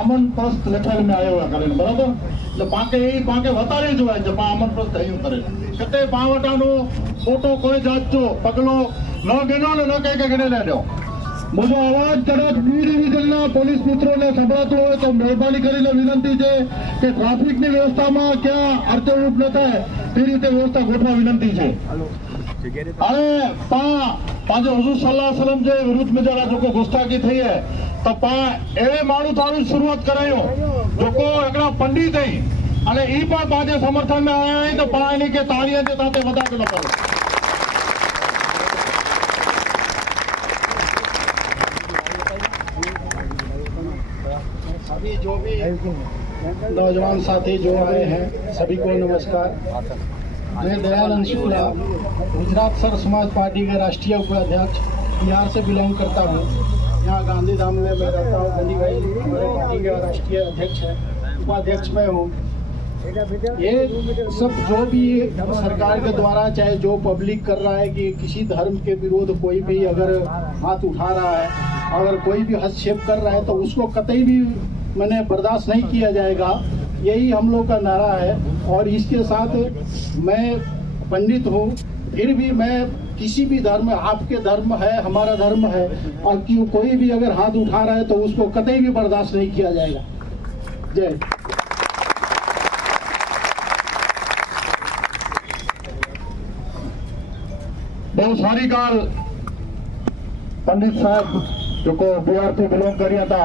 अमन प्रस्त लेखल में आयो है करे बराबर એટલે પાકે વતારી જોવાય છે પા અમન પ્રસ્ત થયું કરે કતે પાવટાનો ફોટો કોઈ જાચો પગલો ન ગેનો ને ન કઈ કે ગણે લેજો मुझे आवाज कदाच बी डिविजनના પોલીસ મિત્રોને સંભળાતો હોય તો મહેરબાની કરીને વિનંતી છે કે ટ્રાફિકની વ્યવસ્થામાં ક્યાં અડચણરૂપ ન થાય તે રીતે વ્યવસ્થા ગોઠવા વિનંતી છે अरे पांचे हुजूर सल्लल्लाहु अलैहि वसल्लम जे विरुद्ध में जरा जो गुस्ताखी थी है तो पा एवे माणू थारी शुरुआत करायो जो को एकड़ा पंडित है अने ई पण पांचे समर्थन में आया है तो पानी के तालियां दे ताते वधा के लो सभी जो भी नौजवान साथी जो आए हैं सभी को नमस्कार। मैं दयानंद शुक्ला गुजरात सर समाज पार्टी के राष्ट्रीय उपाध्यक्ष बिहार से बिलोंग करता हूँ। यहाँ गांधीधाम में मैं रहता हूँ। गंदी भाई हमारे पार्टी के राष्ट्रीय अध्यक्ष है, उपाध्यक्ष मैं हूँ। ये सब जो भी सरकार के द्वारा चाहे जो पब्लिक कर रहा है कि किसी धर्म के विरोध कोई भी अगर हाथ उठा रहा है, अगर कोई भी हस्तक्षेप कर रहा है तो उसको कतई भी मैंने बर्दाश्त नहीं किया जाएगा। यही हम लोग का नारा है। और इसके साथ मैं पंडित हूँ, फिर भी मैं किसी भी धर्म, आपके धर्म है हमारा धर्म है, और क्यों कोई भी अगर हाथ उठा रहा है तो उसको कतई भी बर्दाश्त नहीं किया जाएगा। जय। बहुत सारी गाल पंडित साहब जो को बिहार से बिलोंग करिया था।